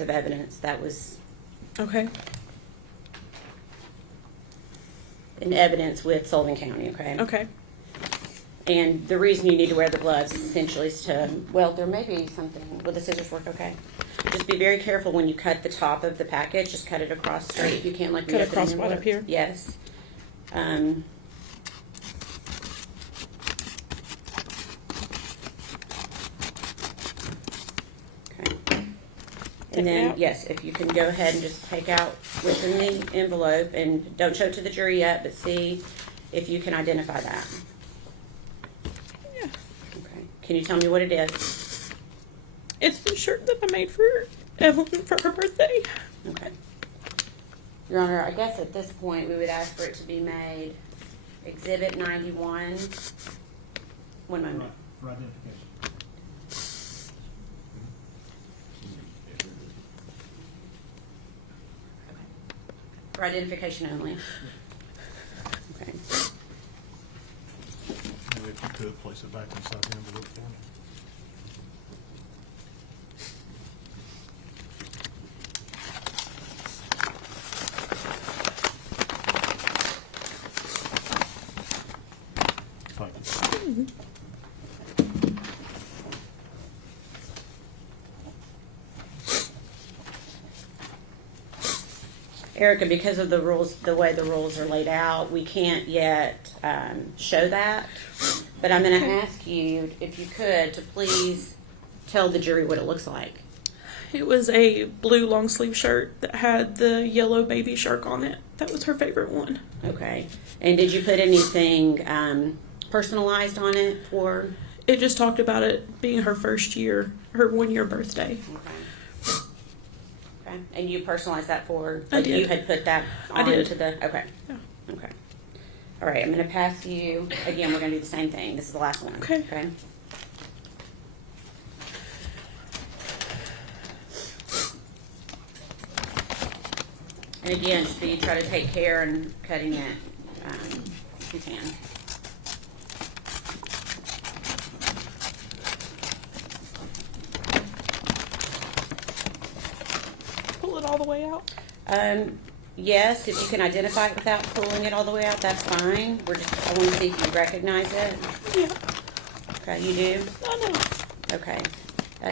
of evidence that was Okay. in evidence with Sullivan County, okay? Okay. And the reason you need to wear the gloves is essentially to, well, there may be something, will the scissors work okay? Just be very careful when you cut the top of the package, just cut it across straight if you can, like we Cut open across an right up envelope. here? Yes. Okay. And then, out? yes, if you can go ahead and just take out what's in the envelope, and don't show it to the jury yet, but see if you can identify that. Yeah. Okay. Can you tell me what it is? It's the shirt that I made for Evelyn for her birthday. Okay. Your Honor, I guess at this point, we would ask for it to be made Exhibit 91. One moment. For identification. For identification only. Okay. Maybe if you could place it back inside the envelope for me. Thank you. Erica, because of the rules, the way the rules are laid out, we can't yet show that. But I'm going to ask you, if you could, to please tell the jury what it looks like. It was a blue long sleeve shirt that had the yellow baby shark on it. That was her favorite one. Okay. And did you put anything personalized on it for? It just talked about it being her first year, her 1 year birthday. Okay. Okay. And you personalized that for? I did. You had put that I on did. to the. Okay. Yeah. Okay. All right. I'm going to pass you again. We're going to do the same thing. This is the last one. Okay. Okay. And again, just be try to take care in cutting it if you can. Pull it all the way out. Yes, if you can identify it without pulling it all the way out, that's fine. I want to see if you recognize it. Yeah. Okay, you do? I know. Okay.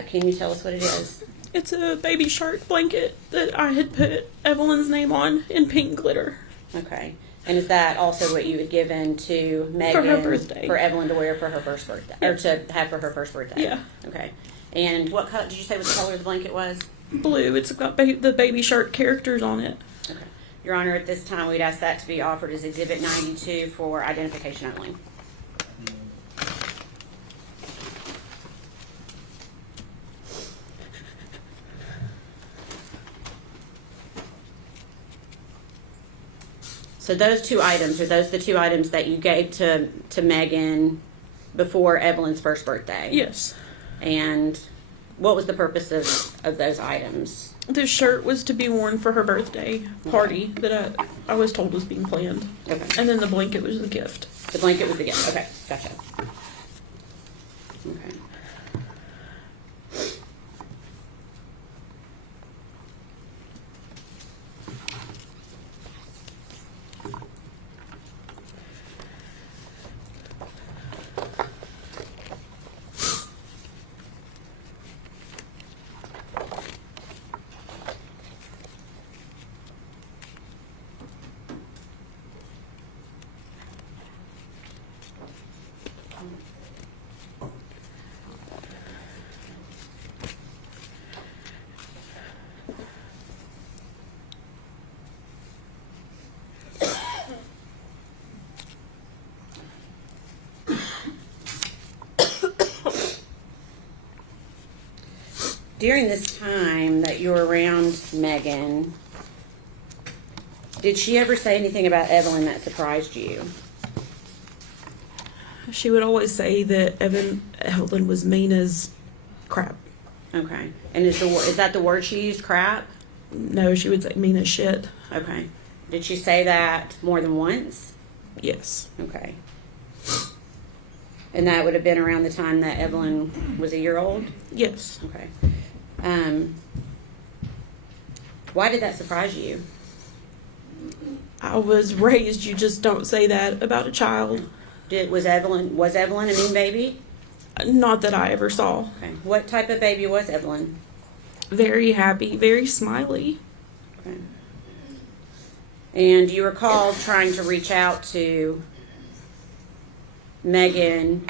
Can you tell us what it is? It's a baby shark blanket that I had put Evelyn's name on in pink glitter. Okay. And is that also what you had given to Megan? For her birthday. For Evelyn to wear for her first birthday? Yeah. Or to have for her first birthday? Yeah. Okay. And what color, did you say what the color of the blanket was? Blue. It's got the baby shark characters on it. Okay. Your Honor, at this time, we'd ask that to be offered as Exhibit 92 for identification only. So those two items, are those the two items that you gave to Megan before Evelyn's first birthday? Yes. And what was the purpose of those items? This shirt was to be worn for her birthday party that I was told was being planned. Okay. And then the blanket was the gift. The blanket was the gift. Okay, gotcha. Okay. During this time that you were around Megan, did she ever say anything about Evelyn that surprised you? She would always say that Evelyn was mean as crap. Okay. And is that the word she used, crap? No, she would say mean as shit. Okay. Did she say that more than once? Yes. Okay. And that would have been around the time that Evelyn was a year old? Yes. Okay. Why did that surprise you? I was raised, you just don't say that about a child. Was Evelyn a mean baby? Not that I ever saw. Okay. What type of baby was Evelyn? Very happy, very smiley. Okay. And do you recall trying to reach out to Megan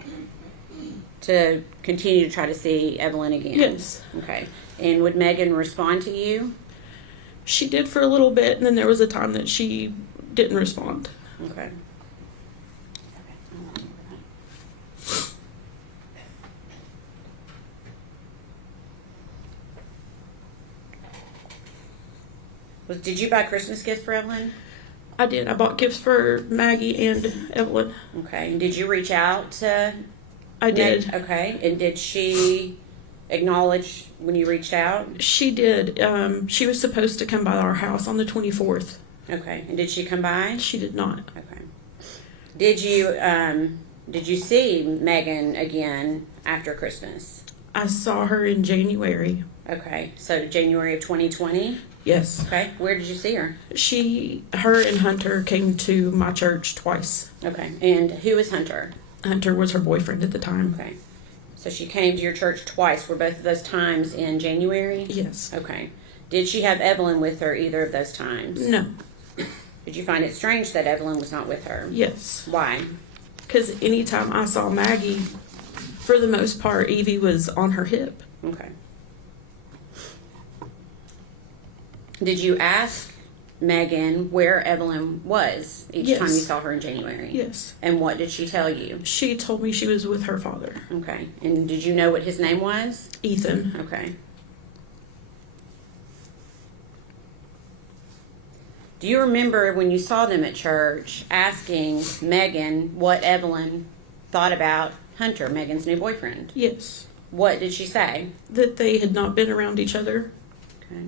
to continue to try to see Evelyn again? Yes. Okay. And would Megan respond to you? She did for a little bit, and then there was a time that she didn't respond. Okay. Did you buy Christmas gifts for Evelyn? I did. I bought gifts for Maggie and Evelyn. Okay. And did you reach out to I did. Okay. And did she acknowledge when you reached out? She did. She was supposed to come by our house on the 24th. Okay. And did she come by? She did not. Okay. Did you see Megan again after Christmas? I saw her in January. Okay. So January of 2020? Yes. Okay. Where did you see her? Her and Hunter came to my church twice. Okay. And who is Hunter? Hunter was her boyfriend at the time. Okay. So she came to your church twice. Were both of those times in January? Yes. Okay. Did she have Evelyn with her either of those times? No. Did you find it strange that Evelyn was not with her? Yes. Why? Because anytime I saw Maggie, for the most part, Evie was on her hip. Okay. Did you ask Megan where Evelyn was each Yes. time you saw her in January? Yes. And what did she tell you? She told me she was with her father, Okay. And did you know what his name was? Ethan. Okay. Do you remember when you saw them at church asking Megan what Evelyn thought about Hunter, Megan's new boyfriend? Yes. What did she say? That they had not been around each other. Okay.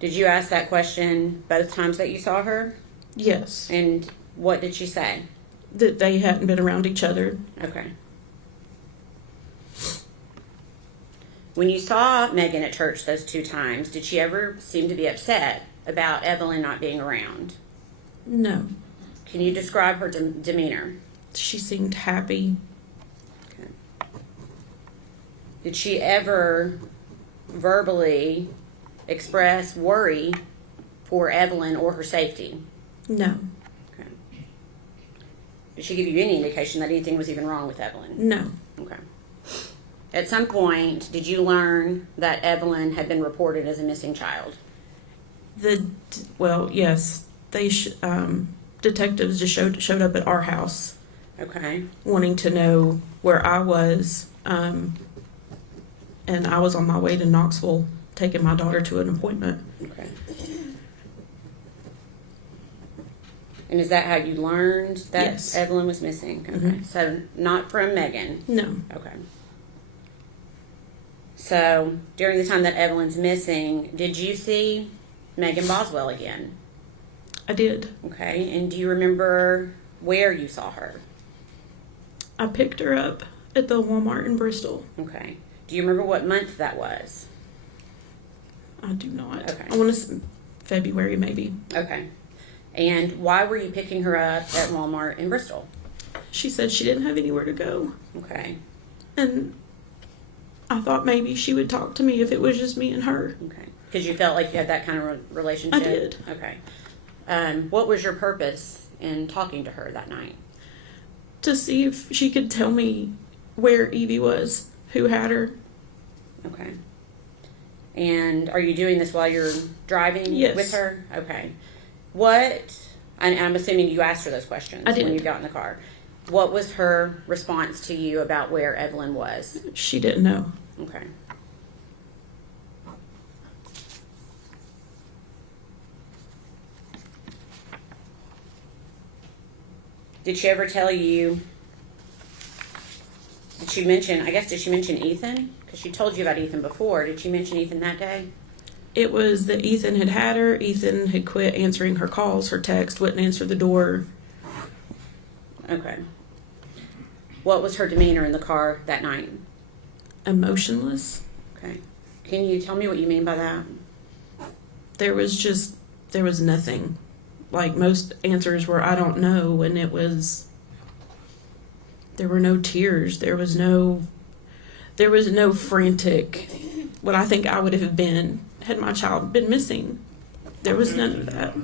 Did you ask that question both times that you saw her? Yes. And what did she say? That they hadn't been around each other. Okay. When you saw Megan at church those two times, did she ever seem to be upset about Evelyn not being around? No. Can you describe her demeanor? She seemed happy. Okay. Did she ever verbally express worry for Evelyn or her safety? No. Okay. Did she give you any indication that anything was even wrong with Evelyn? No. Okay. At some point, did you learn that Evelyn had been reported as a missing child? Yes. They detectives just showed up at our house. Okay. Wanting to know where I was, and I was on my way to Knoxville taking my daughter to an appointment. Okay. And is that how you learned that Yes. Evelyn was missing? Okay. Mhm. So not from Megan. No. Okay. So during the time that Evelyn's missing, did you see Megan Boswell again? I did. Okay. And do you remember where you saw her? I picked her up at the Walmart in Bristol. Okay. Do you remember what month that was? I do not. Okay. I want to February maybe. Okay. And why were you picking her up at Walmart in Bristol? She said she didn't have anywhere to go. Okay. And I thought maybe she would talk to me if it was just me and her. Okay. Because you felt like you had that kind of relationship? I did. Okay. What was your purpose in talking to her that night? To see if she could tell me where Evie was, who had her. Okay. And are you doing this while you're driving Yes. with her? Okay. And I'm assuming you asked her those questions I did. when you got in the car. What was her response to you about where Evelyn was? She didn't know. Okay. Did she ever tell you, did she mention Ethan? Because she told you about Ethan before. Did she mention Ethan that day? It was that Ethan had her. Ethan had quit answering her calls, her text, wouldn't answer the door. Okay. What was her demeanor in the car that night? Emotionless. Okay. Can you tell me what you mean by that? There was nothing. Like, most answers were, I don't know, and there were no tears. There was no frantic, what I think I would have been had my child been missing. There was none of that.